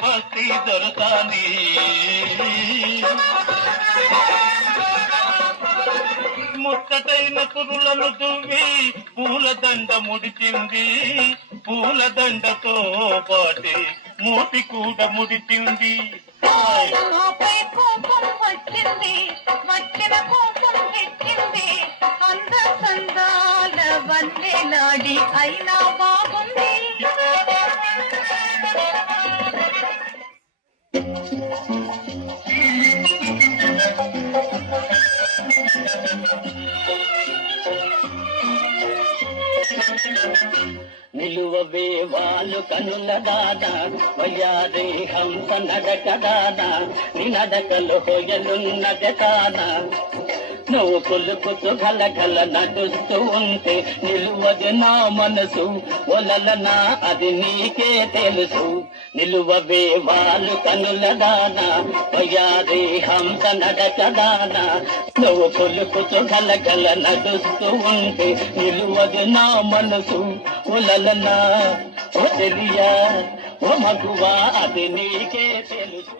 భక్తి దొరకాని ముచ్చటైన కురులను దువ్వి పూలదండ ముడిచింది పూలదండతో పాటి మూతి కూడా ముడిచింది వచ్చింది వచ్చిన కోపం తెచ్చింది అంద సందాల వల్లే నాడి అయినా బాగుంది నిలువవే వాళ్ళు కనుల దానా వయ్యారే హంస నడక దానా నీ నడకలు హొయలున్నది తానా నువ్వు కొలుకుతూ గలగల నడుస్తూ ఉంటే నిలువది నా మనసు ఒలలనా అది నీకే తెలుసు నిలువవే వాళ్ళు కనుల దానా వయ్యారే హంస నడక దానా నువ్వు కొలుకుతూ గలగల నడుస్తూ ఉంటే నిలువది నా మనసు ఒలలనా ఓ తెలియా ఓ మగువా అది నీకే తెలుసు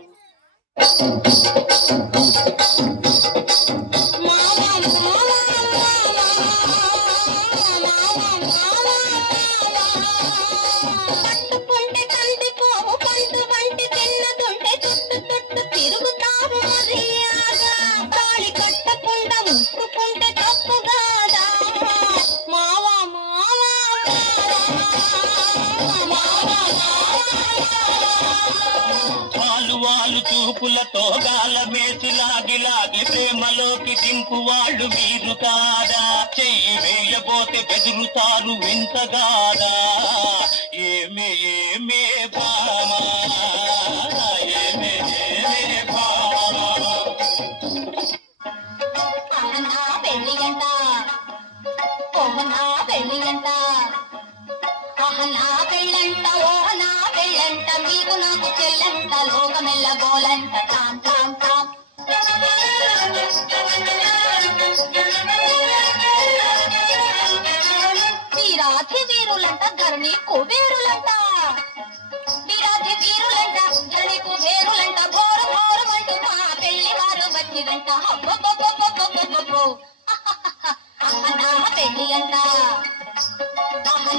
వాళ్ళు చూపులతో గాలమేసి లాగి లాగి ప్రేమలోకి దింపు వాళ్ళు మీరు కాదా చెయ్యి వేయబోతే బెదురుతారు వింతగాదా ఏమే ఏమే భామా ఏమే ఏమే భామా నా పెళ్ళి గంట నా పెళ్ళి గంట నా పెళ్ళంట ఓ నా పెళ్ళంట మీకు నాకు చెల్లంట లోకమెల్ల గోలంట టామ్ టామ్ టామ్ వీరాధి వీరులంట ధరణి కుబేరులంట వీరాధి వీరులంట ధరణి కుబేరులంట ఘోర ఘోరమంటూ మా పెళ్లి వారు వచ్చిరంట హబ్బబ్బబ్బబ్బబ్బబ్బబ్బో నా పెళ్ళి అంట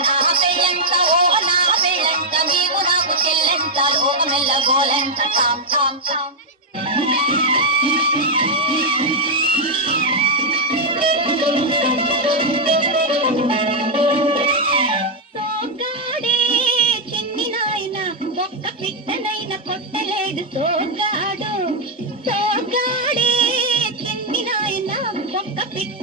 నా పెళ్ళంట ఓ నా పెళ్ళంట మీకు నాకు చెల్లంట లోకమెల్ల గోలంట టామ్ టామ్ టామ్ సోగాడే చిన్ని నాయన ఒక్క పిట్టనైన కొట్టలేడు సోగాడు సోగాడే చిన్ని నాయన ఒక్క పిట్ట